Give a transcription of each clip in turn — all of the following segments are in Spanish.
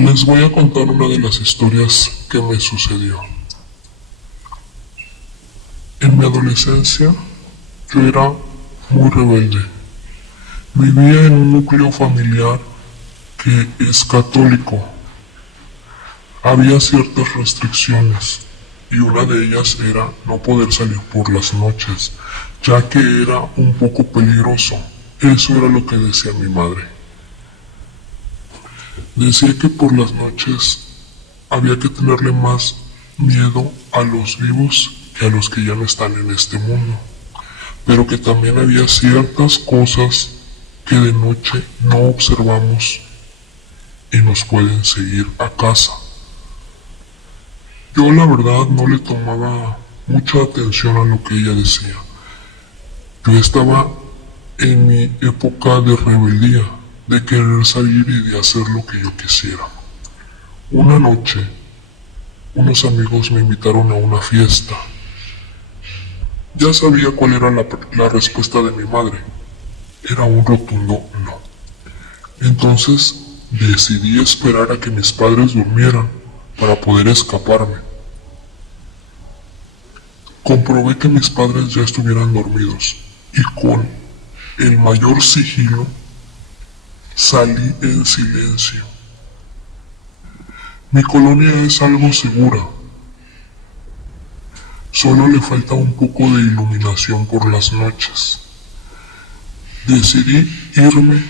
Les voy a contar una de las historias que me sucedió. En mi adolescencia, yo era muy rebelde. Vivía en un núcleo familiar que es católico. Había ciertas restricciones y una de ellas era no poder salir por las noches, ya que era un poco peligroso. Eso era lo que decía mi madre. Decía que por las noches había que tenerle más miedo a los vivos que a los que ya no están en este mundo, pero que también había ciertas cosas que de noche no observamos y nos pueden seguir a casa. Yo la verdad no le tomaba mucha atención a lo que ella decía. Yo estaba en mi época de rebeldía, de querer salir y de hacer lo que yo quisiera. Una noche, unos amigos me invitaron a una fiesta. Ya sabía cuál era la respuesta de mi madre. Era un rotundo no. Entonces decidí esperar a que mis padres durmieran para poder escaparme. Comprobé que mis padres ya estuvieran dormidos y con el mayor sigilo salí en silencio. Mi colonia es algo segura. Solo le falta un poco de iluminación por las noches. Decidí irme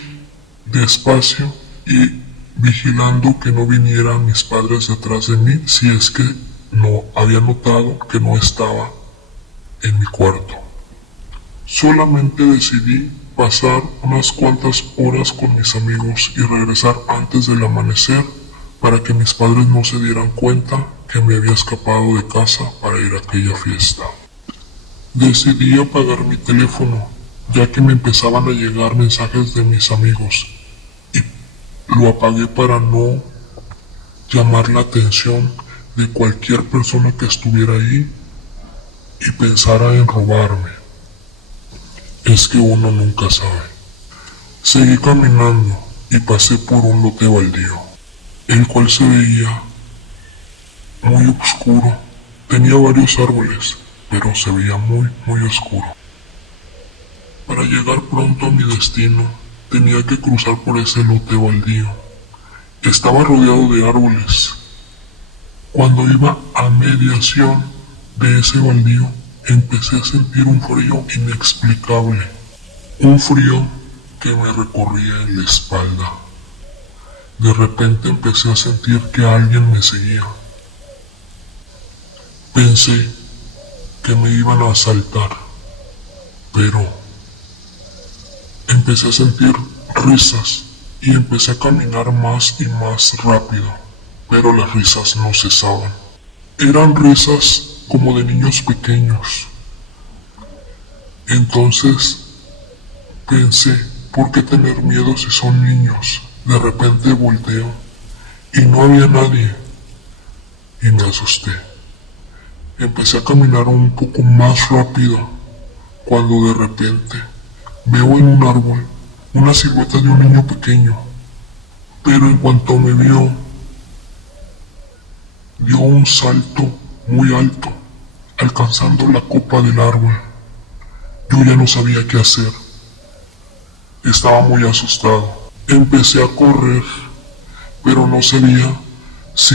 despacio y vigilando que no vinieran mis padres detrás de mí si es que no había notado que no estaba en mi cuarto. Solamente decidí pasar unas cuantas horas con mis amigos y regresar antes del amanecer para que mis padres no se dieran cuenta que me había escapado de casa para ir a aquella fiesta. Decidí apagar mi teléfono, ya que me empezaban a llegar mensajes de mis amigos, y lo apagué para no llamar la atención de cualquier persona que estuviera ahí y pensara en robarme. Es que uno nunca sabe. Seguí caminando y pasé por un lote baldío, el cual se veía muy oscuro. Tenía varios árboles, pero se veía muy oscuro. Para llegar pronto a mi destino, tenía que cruzar por ese lote baldío. Estaba rodeado de árboles. Cuando iba a mediación de ese baldío, empecé a sentir un frío inexplicable. Un frío que me recorría en la espalda. De repente empecé a sentir que alguien me seguía. Pensé que me iban a asaltar, pero empecé a sentir risas y empecé a caminar más y más rápido, pero las risas no cesaban. Eran risas como de niños pequeños. Entonces pensé, ¿por qué tener miedo si son niños? De repente volteo y no había nadie y me asusté. Empecé a caminar un poco más rápido cuando de repente veo en un árbol una silueta de un niño pequeño, pero en cuanto me vio, dio un salto muy alto, alcanzando la copa del árbol. Yo ya no sabía qué hacer. Estaba muy asustado. Empecé a correr, pero no sabía si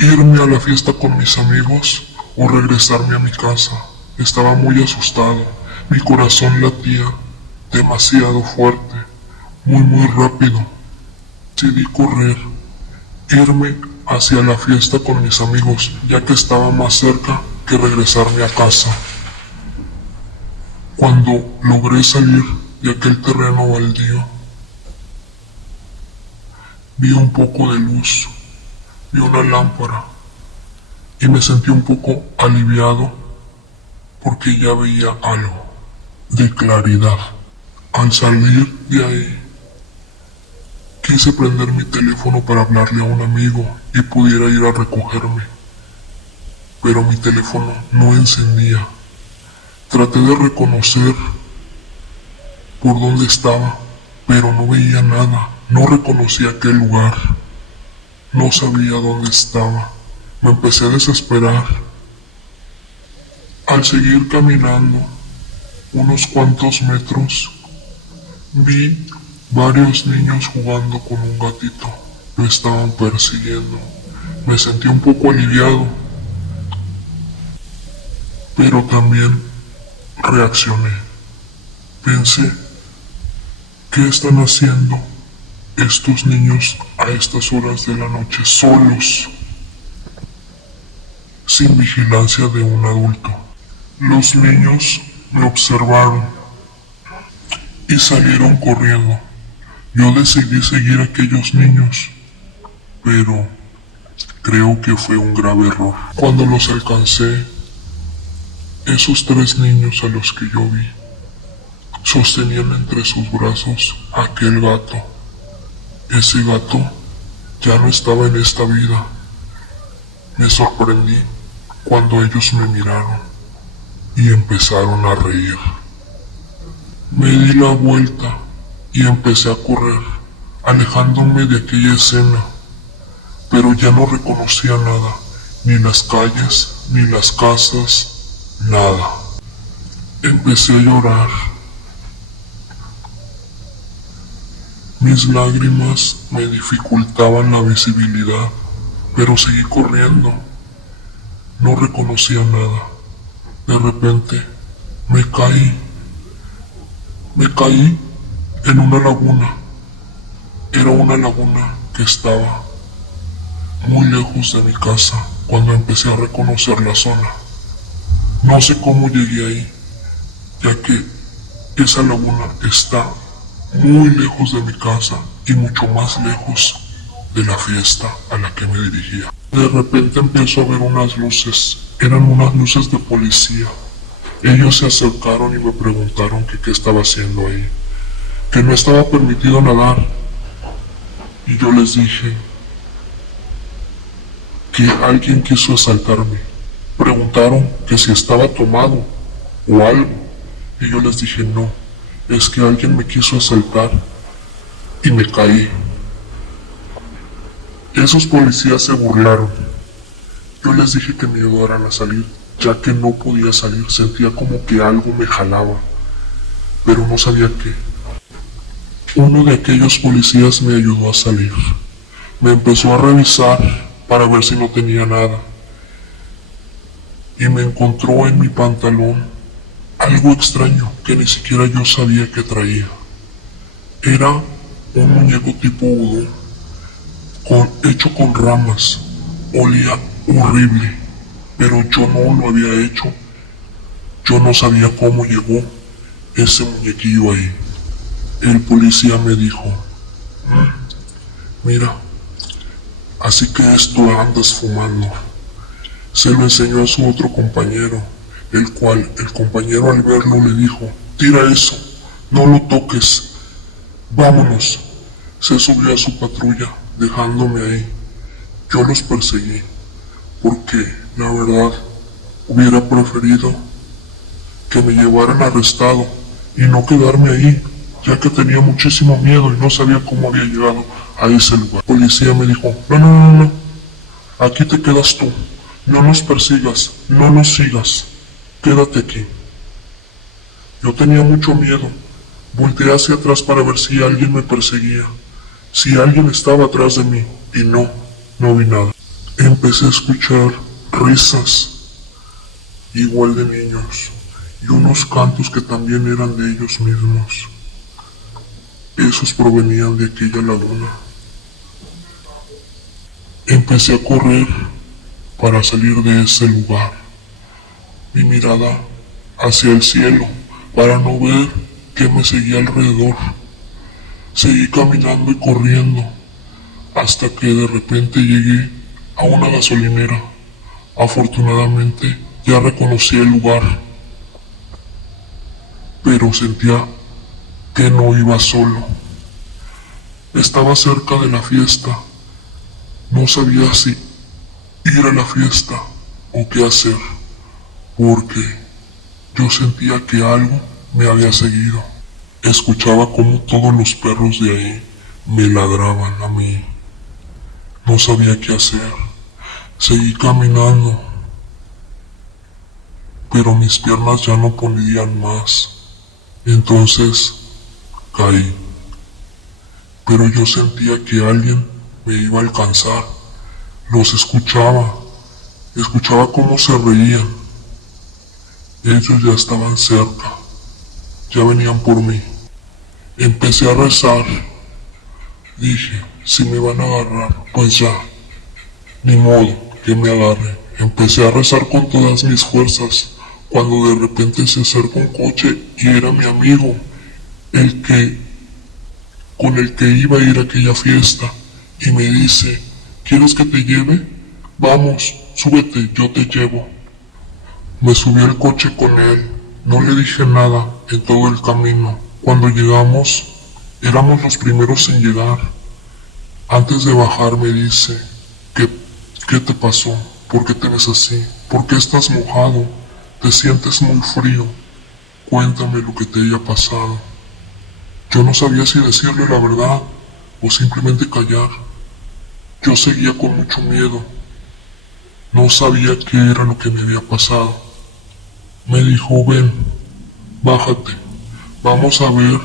irme a la fiesta con mis amigos o regresarme a mi casa. Estaba muy asustado. Mi corazón latía demasiado fuerte, muy rápido. Decidí correr, irme hacia la fiesta con mis amigos, ya que estaba más cerca que regresarme a casa. Cuando logré salir de aquel terreno baldío, vi un poco de luz, vi una lámpara y me sentí un poco aliviado porque ya veía algo de claridad. Al salir de ahí, quise prender mi teléfono para hablarle a un amigo y pudiera ir a recogerme, pero mi teléfono no encendía. Traté de reconocer por dónde estaba, pero no veía nada. No reconocía aquel lugar. No sabía dónde estaba. Me empecé a desesperar. Al seguir caminando unos cuantos metros, vi varios niños jugando con un gatito. Lo estaban persiguiendo. Me sentí un poco aliviado, pero también reaccioné. Pensé, ¿qué están haciendo estos niños a estas horas de la noche solos, sin vigilancia de un adulto? Los niños me observaron y salieron corriendo. Yo decidí seguir a aquellos niños, pero creo que fue un grave error. Cuando los alcancé, esos 3 niños a los que yo vi sostenían entre sus brazos a aquel gato. Ese gato ya no estaba en esta vida. Me sorprendí cuando ellos me miraron y empezaron a reír. Me di la vuelta y empecé a correr, alejándome de aquella escena, pero ya no reconocía nada, ni las calles, ni las casas, nada. Empecé a llorar. Mis lágrimas me dificultaban la visibilidad, pero seguí corriendo. No reconocía nada. De repente, me caí. Me caí en una laguna. Era una laguna que estaba muy lejos de mi casa cuando empecé a reconocer la zona. No sé cómo llegué ahí, ya que esa laguna está muy lejos de mi casa y mucho más lejos de la fiesta a la que me dirigía. De repente empiezo a ver unas luces. Eran unas luces de policía. Ellos se acercaron y me preguntaron que qué estaba haciendo ahí, que no estaba permitido nadar. Y yo les dije que alguien quiso asaltarme. Preguntaron que si estaba tomado o algo. Y yo les dije no, es que alguien me quiso asaltar y me caí. Esos policías se burlaron. Yo les dije que me ayudaran a salir, ya que no podía salir, sentía como que algo me jalaba, pero no sabía qué. Uno de aquellos policías me ayudó a salir. Me empezó a revisar para ver si no tenía nada. Y me encontró en mi pantalón algo extraño que ni siquiera yo sabía que traía. Era un muñeco tipo vudú, hecho con ramas. Olía horrible, pero yo no lo había hecho. Yo no sabía cómo llegó ese muñequillo ahí. El policía me dijo, mira, así que esto andas fumando. Se lo enseñó a su otro compañero, el cual el compañero al verlo le dijo, tira eso, no lo toques, vámonos. Se subió a su patrulla, dejándome ahí. Yo los perseguí, porque la verdad hubiera preferido que me llevaran arrestado y no quedarme ahí, ya que tenía muchísimo miedo y no sabía cómo había llegado a ese lugar. El policía me dijo, no, aquí te quedas tú, no nos persigas, no nos sigas, quédate aquí. Yo tenía mucho miedo, volteé hacia atrás para ver si alguien me perseguía, si alguien estaba atrás de mí, y no vi nada. Empecé a escuchar risas, igual de niños, y unos cantos que también eran de ellos mismos. Esos provenían de aquella laguna. Empecé a correr para salir de ese lugar, mi mirada hacia el cielo para no ver qué me seguía alrededor. Seguí caminando y corriendo hasta que de repente llegué a una gasolinera. Afortunadamente ya reconocí el lugar, pero sentía que no iba solo. Estaba cerca de la fiesta. No sabía si ir a la fiesta o qué hacer, porque yo sentía que algo me había seguido. Escuchaba como todos los perros de ahí me ladraban a mí. No sabía qué hacer. Seguí caminando, pero mis piernas ya no podían más. Entonces caí. Pero yo sentía que alguien me iba a alcanzar. Los escuchaba cómo se reían. Ellos ya estaban cerca, ya venían por mí. Empecé a rezar. Dije, si me van a agarrar, pues ya, ni modo que me agarre. Empecé a rezar con todas mis fuerzas, cuando de repente se acerca un coche y era mi amigo, el que, con el que iba a ir a aquella fiesta, y me dice, ¿quieres que te lleve? Vamos, súbete, yo te llevo. Me subí al coche con él, no le dije nada en todo el camino. Cuando llegamos, éramos los primeros en llegar. Antes de bajar me dice, ¿qué te pasó? ¿Por qué te ves así? ¿Por qué estás mojado? ¿Te sientes muy frío? Cuéntame lo que te haya pasado. Yo no sabía si decirle la verdad o simplemente callar. Yo seguía con mucho miedo. No sabía qué era lo que me había pasado. Me dijo, ven, bájate. Vamos a ver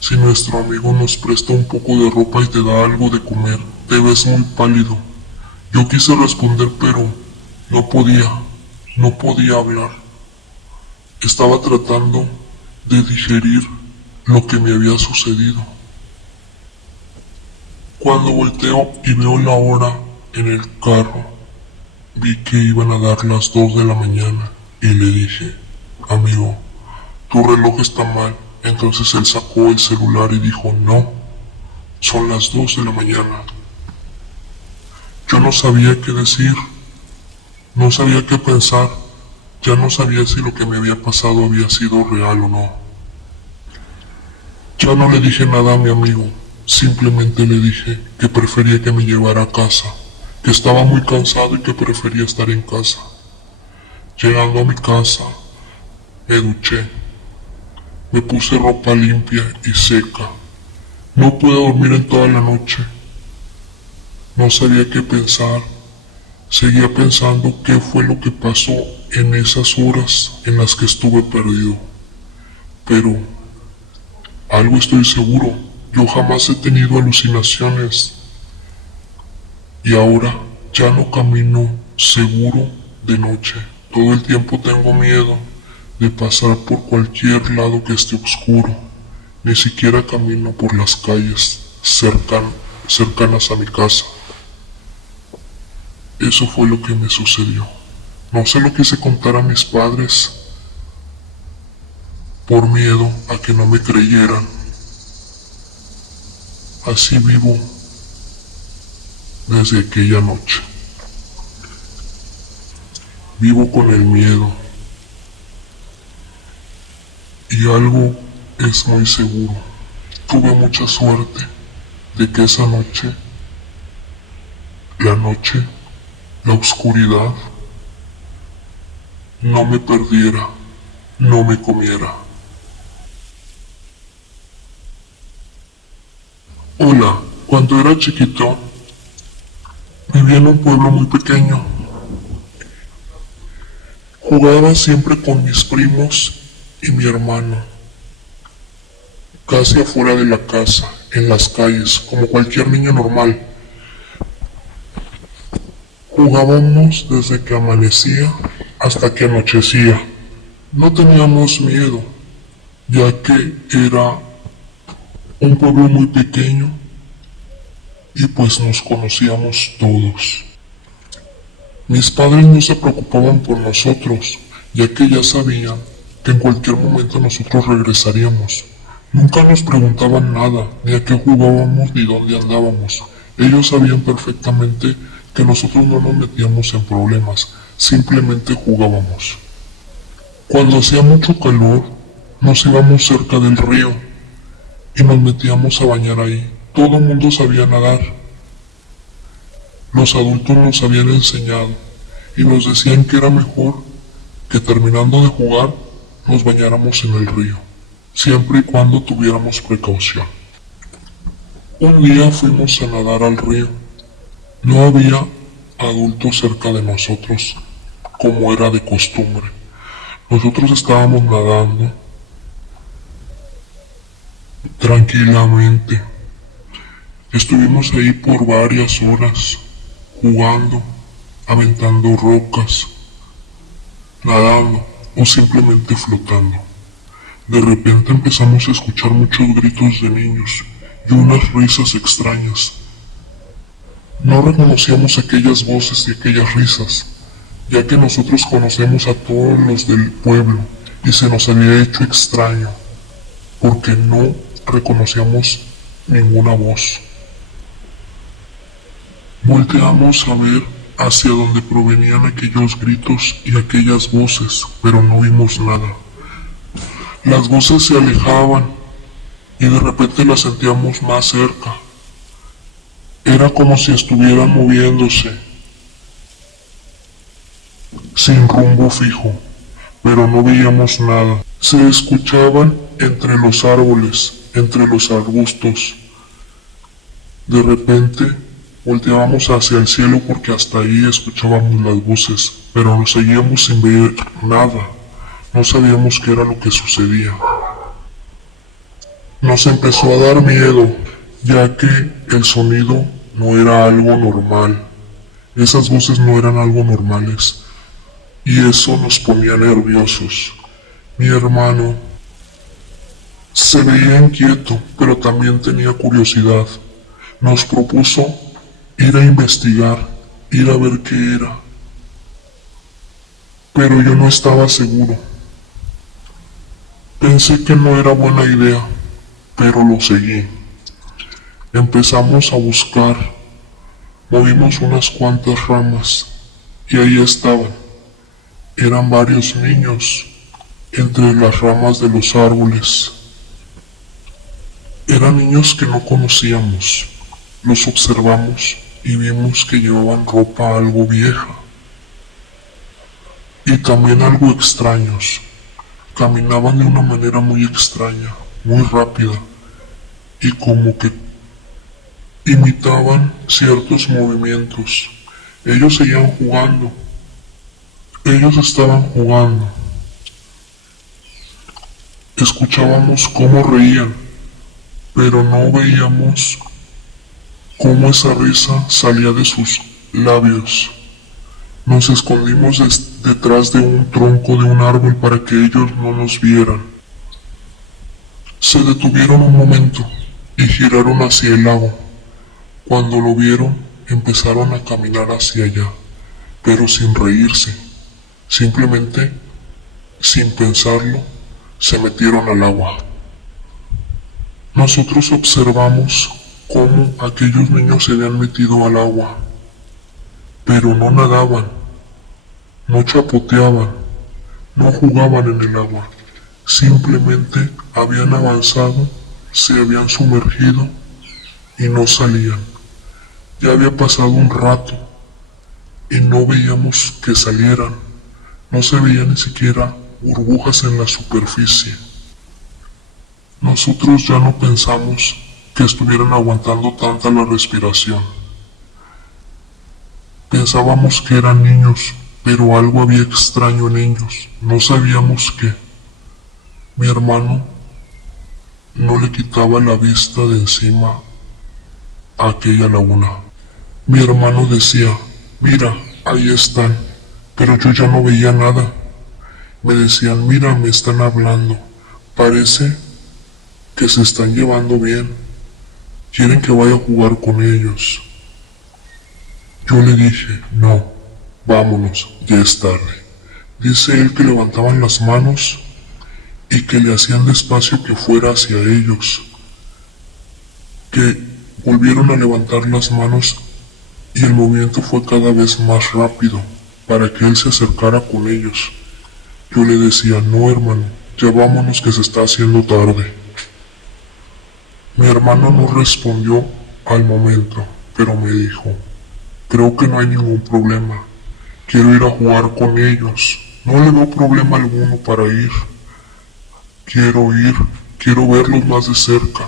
si nuestro amigo nos presta un poco de ropa y te da algo de comer. Te ves muy pálido. Yo quise responder, pero no podía hablar. Estaba tratando de digerir lo que me había sucedido. Cuando volteo y veo la hora en el carro, vi que iban a dar las 2 de la mañana y le dije, amigo, tu reloj está mal. Entonces él sacó el celular y dijo, no, son las 2 de la mañana. Yo no sabía qué decir, no sabía qué pensar, ya no sabía si lo que me había pasado había sido real o no. Ya no le dije nada a mi amigo, simplemente le dije que prefería que me llevara a casa, que estaba muy cansado y que prefería estar en casa. Llegando a mi casa, me duché, me puse ropa limpia y seca. No pude dormir en toda la noche. No sabía qué pensar. Seguía pensando qué fue lo que pasó en esas horas en las que estuve perdido. Pero algo estoy seguro, yo jamás he tenido alucinaciones. Y ahora ya no camino seguro de noche. Todo el tiempo tengo miedo de pasar por cualquier lado que esté oscuro. Ni siquiera camino por las calles cercanas a mi casa. Eso fue lo que me sucedió. No se lo quise contar a mis padres por miedo a que no me creyeran. Así vivo desde aquella noche. Vivo con el miedo. Y algo es muy seguro. Tuve mucha suerte de que esa noche, la oscuridad, no me perdiera, no me comiera. Hola, cuando era chiquito, vivía en un pueblo muy pequeño. Jugaba siempre con mis primos y mi hermano, casi afuera de la casa, en las calles, como cualquier niño normal. Jugábamos desde que amanecía hasta que anochecía. No teníamos miedo, ya que era un pueblo muy pequeño y pues nos conocíamos todos. Mis padres no se preocupaban por nosotros, ya que ya sabían que en cualquier momento nosotros regresaríamos. Nunca nos preguntaban nada, ni a qué jugábamos ni dónde andábamos. Ellos sabían perfectamente que nosotros no nos metíamos en problemas, simplemente jugábamos. Cuando hacía mucho calor, nos íbamos cerca del río y nos metíamos a bañar ahí. Todo el mundo sabía nadar. Los adultos nos habían enseñado y nos decían que era mejor que terminando de jugar nos bañáramos en el río, siempre y cuando tuviéramos precaución. Un día fuimos a nadar al río No había adultos cerca de nosotros, como era de costumbre. Nosotros estábamos nadando tranquilamente. Estuvimos ahí por varias horas, jugando, aventando rocas, nadando o simplemente flotando. De repente empezamos a escuchar muchos gritos de niños y unas risas extrañas. No reconocíamos aquellas voces y aquellas risas, ya que nosotros conocemos a todos los del pueblo y se nos había hecho extraño, porque no reconocíamos ninguna voz. Volteamos a ver hacia donde provenían aquellos gritos y aquellas voces, pero no vimos nada. Las voces se alejaban y de repente las sentíamos más cerca. Era como si estuvieran moviéndose, sin rumbo fijo, pero no veíamos nada. Se escuchaban entre los árboles, entre los arbustos. De repente volteábamos hacia el cielo porque hasta ahí escuchábamos las voces, pero nos seguíamos sin ver nada. No sabíamos qué era lo que sucedía. Nos empezó a dar miedo, ya que el sonido no era algo normal. Esas voces no eran algo normales. Y eso nos ponía nerviosos. Mi hermano se veía inquieto, pero también tenía curiosidad. Nos propuso ir a investigar, ir a ver qué era. Pero yo no estaba seguro. Pensé que no era buena idea, pero lo seguí. Empezamos a buscar, movimos unas cuantas ramas y ahí estaban. Eran varios niños entre las ramas de los árboles. Eran niños que no conocíamos. Los observamos y vimos que llevaban ropa algo vieja y también algo extraños. Caminaban de una manera muy extraña, muy rápida y como que imitaban ciertos movimientos. Ellos seguían jugando. Ellos estaban jugando. Escuchábamos cómo reían, pero no veíamos cómo esa risa salía de sus labios. Nos escondimos detrás de un tronco de un árbol para que ellos no nos vieran. Se detuvieron un momento y giraron hacia el lago. Cuando lo vieron, empezaron a caminar hacia allá, pero sin reírse. Simplemente, sin pensarlo, se metieron al agua. Nosotros observamos cómo aquellos niños se habían metido al agua, pero no nadaban, no chapoteaban, no jugaban en el agua. Simplemente habían avanzado, se habían sumergido y no salían. Ya había pasado un rato y no veíamos que salieran. No se veían ni siquiera burbujas en la superficie. Nosotros ya no pensamos que estuvieran aguantando tanta la respiración. Pensábamos que eran niños, pero algo había extraño en ellos. No sabíamos qué. Mi hermano no le quitaba la vista de encima a aquella laguna. Mi hermano decía, mira, ahí están, pero yo ya no veía nada. Me decían, mira, me están hablando, parece que se están llevando bien, quieren que vaya a jugar con ellos. Yo le dije, no, vámonos, ya es tarde. Dice él que levantaban las manos y que le hacían despacio que fuera hacia ellos, que volvieron a levantar las manos y el movimiento fue cada vez más rápido para que él se acercara con ellos. Yo le decía, no hermano, ya vámonos que se está haciendo tarde. Mi hermano no respondió al momento, pero me dijo, creo que no hay ningún problema, quiero ir a jugar con ellos, no le veo problema alguno para ir. Quiero ir, quiero verlos más de cerca,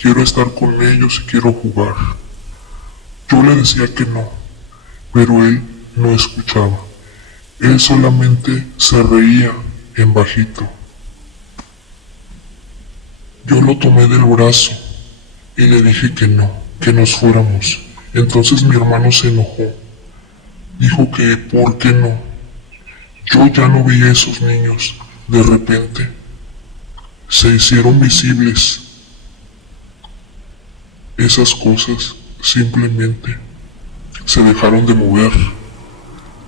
quiero estar con ellos y quiero jugar. Yo le decía que no, pero él no escuchaba. Él solamente se reía en bajito. Yo lo tomé del brazo y le dije que no, que nos fuéramos. Entonces mi hermano se enojó. Dijo que ¿por qué no? Yo ya no veía a esos niños. De repente se hicieron visibles. Esas cosas simplemente se dejaron de mover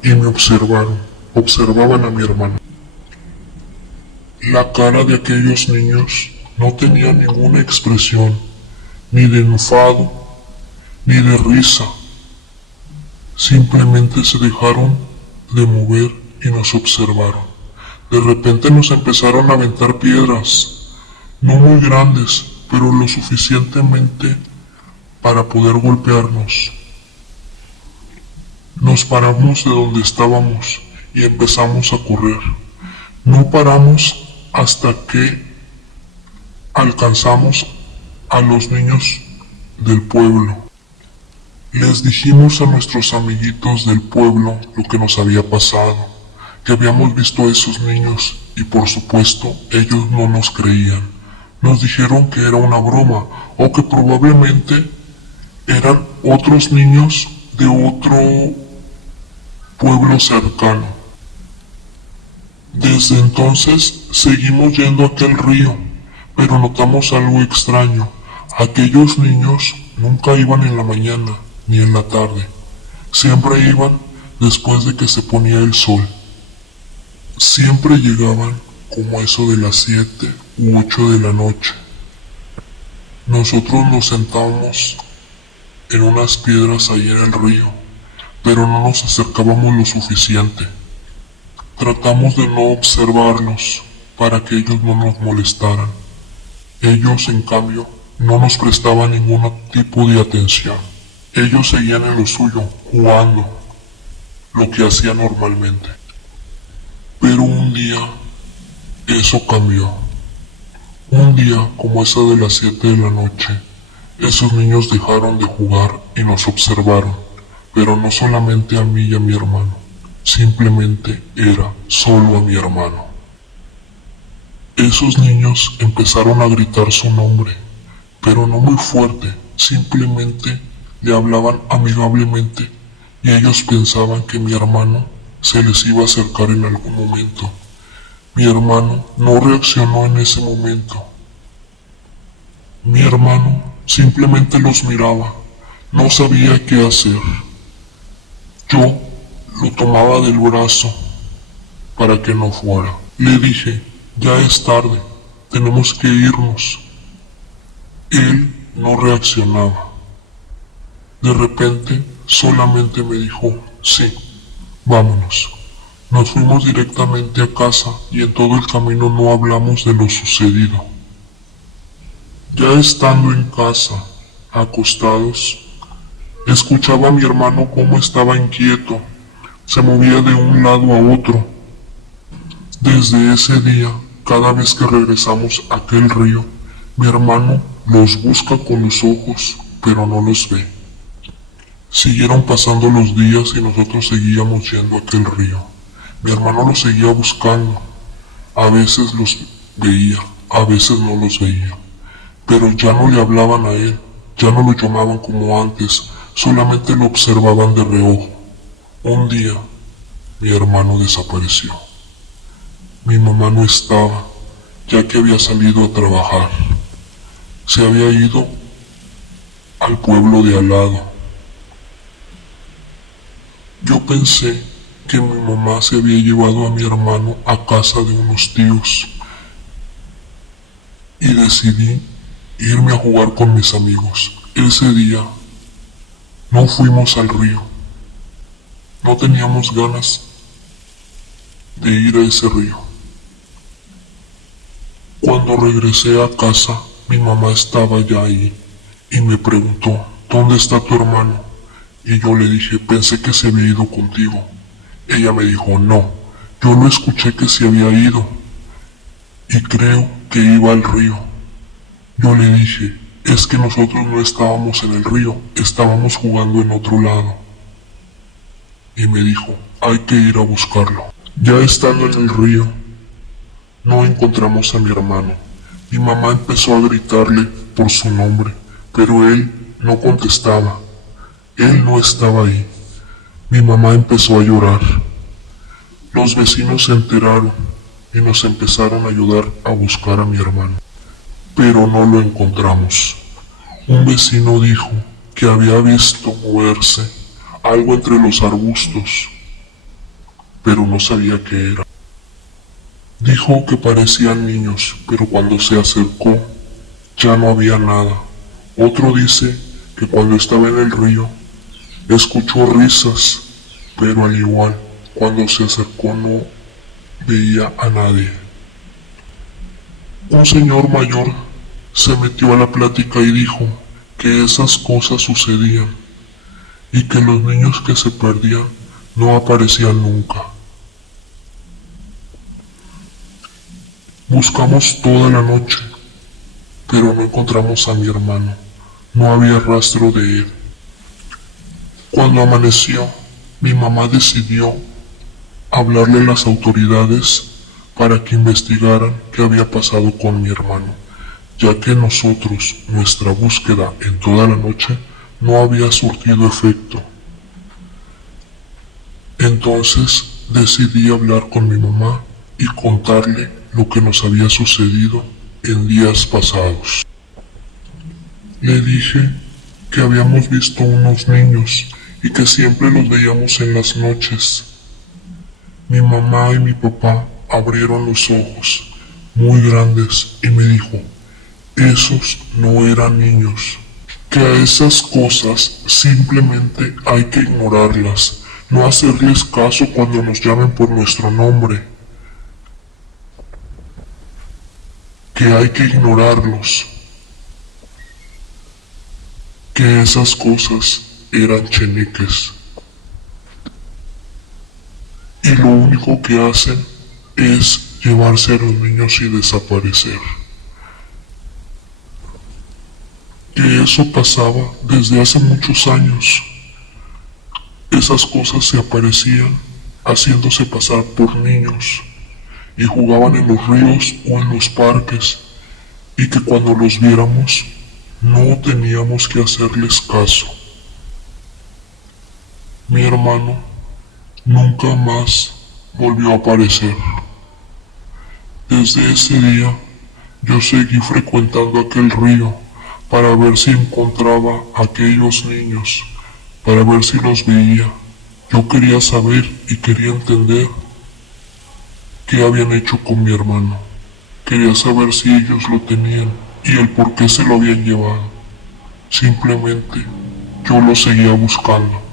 y me observaron. Observaban a mi hermano. La cara de aquellos niños no tenía ninguna expresión, ni de enfado, ni de risa. Simplemente se dejaron de mover y nos observaron. De repente nos empezaron a aventar piedras, no muy grandes, pero lo suficientemente para poder golpearnos. Nos paramos de donde estábamos y empezamos a correr. No paramos hasta que alcanzamos a los niños del pueblo. Les dijimos a nuestros amiguitos del pueblo lo que nos había pasado, que habíamos visto a esos niños y por supuesto ellos no nos creían. Nos dijeron que era una broma o que probablemente eran otros niños de otro pueblo cercano. Desde entonces seguimos yendo a aquel río, pero notamos algo extraño. Aquellos niños nunca iban en la mañana ni en la tarde. Siempre iban después de que se ponía el sol. Siempre llegaban como eso de las 7 u 8 de la noche. Nosotros nos sentamos en unas piedras ahí en el río, pero no nos acercábamos lo suficiente. Tratamos de no observarlos para que ellos no nos molestaran. Ellos, en cambio, no nos prestaban ningún tipo de atención. Ellos seguían en lo suyo, jugando, lo que hacían normalmente. Pero un día, eso cambió. Un día, como eso de las 7 de la noche, esos niños dejaron de jugar y nos observaron, pero no solamente a mí y a mi hermano, simplemente era solo a mi hermano. Esos niños empezaron a gritar su nombre, pero no muy fuerte, simplemente le hablaban amigablemente y ellos pensaban que mi hermano se les iba a acercar en algún momento. Mi hermano no reaccionó en ese momento. Mi hermano simplemente los miraba, no sabía qué hacer. Yo lo tomaba del brazo para que no fuera. Le dije, ya es tarde, tenemos que irnos. Él no reaccionaba. De repente solamente me dijo, sí, vámonos. Nos fuimos directamente a casa y en todo el camino no hablamos de lo sucedido. Ya estando en casa, acostados, escuchaba a mi hermano cómo estaba inquieto, se movía de un lado a otro. Desde ese día, cada vez que regresamos a aquel río, mi hermano los busca con los ojos, pero no los ve. Siguieron pasando los días y nosotros seguíamos yendo a aquel río. Mi hermano los seguía buscando. A veces los veía, a veces no los veía. Pero ya no le hablaban a él, ya no lo llamaban como antes, solamente lo observaban de reojo. Un día, mi hermano desapareció. Mi mamá no estaba, ya que había salido a trabajar. Se había ido al pueblo de al lado. Yo pensé que mi mamá se había llevado a mi hermano a casa de unos tíos y decidí irme a jugar con mis amigos. Ese día no fuimos al río. No teníamos ganas de ir a ese río. Cuando regresé a casa, mi mamá estaba ya ahí y me preguntó, ¿dónde está tu hermano? Y yo le dije, pensé que se había ido contigo. Ella me dijo, no, yo lo escuché que se había ido y creo que iba al río. Yo le dije, Es que nosotros no estábamos en el río, estábamos jugando en otro lado. Y me dijo, hay que ir a buscarlo. Ya estando en el río, no encontramos a mi hermano. Mi mamá empezó a gritarle por su nombre, pero él no contestaba. Él no estaba ahí. Mi mamá empezó a llorar. Los vecinos se enteraron y nos empezaron a ayudar a buscar a mi hermano. Pero no lo encontramos. Un vecino dijo que había visto moverse algo entre los arbustos, pero no sabía qué era. Dijo que parecían niños, pero cuando se acercó ya no había nada. Otro dice que cuando estaba en el río escuchó risas, pero al igual, cuando se acercó no veía a nadie. Un señor mayor se metió a la plática y dijo que esas cosas sucedían y que los niños que se perdían no aparecían nunca. Buscamos toda la noche, pero no encontramos a mi hermano. No había rastro de él. Cuando amaneció, mi mamá decidió hablarle a las autoridades para que investigaran qué había pasado con mi hermano, ya que nosotros, nuestra búsqueda en toda la noche, no había surtido efecto. Entonces decidí hablar con mi mamá y contarle lo que nos había sucedido en días pasados. Le dije que habíamos visto unos niños y que siempre los veíamos en las noches. Mi mamá y mi papá abrieron los ojos muy grandes y me dijo, esos no eran niños, que a esas cosas simplemente hay que ignorarlas, no hacerles caso cuando nos llamen por nuestro nombre, que hay que ignorarlos, que esas cosas eran cheniques. Y lo único que hacen es llevarse a los niños y desaparecer. Que eso pasaba desde hace muchos años. Esas cosas se aparecían haciéndose pasar por niños y jugaban en los ríos o en los parques y que cuando los viéramos no teníamos que hacerles caso. Mi hermano nunca más volvió a aparecer. Desde ese día yo seguí frecuentando aquel río para ver si encontraba a aquellos niños, para ver si los veía. Yo quería saber y quería entender qué habían hecho con mi hermano. Quería saber si ellos lo tenían y el por qué se lo habían llevado. Simplemente yo lo seguía buscando.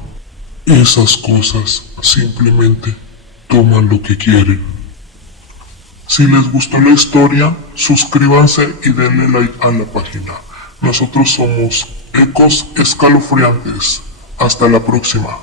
Esas cosas simplemente toman lo que quieren. Si les gustó la historia, suscríbanse y denle like a la página. Nosotros somos Ecos Escalofriantes. Hasta la próxima.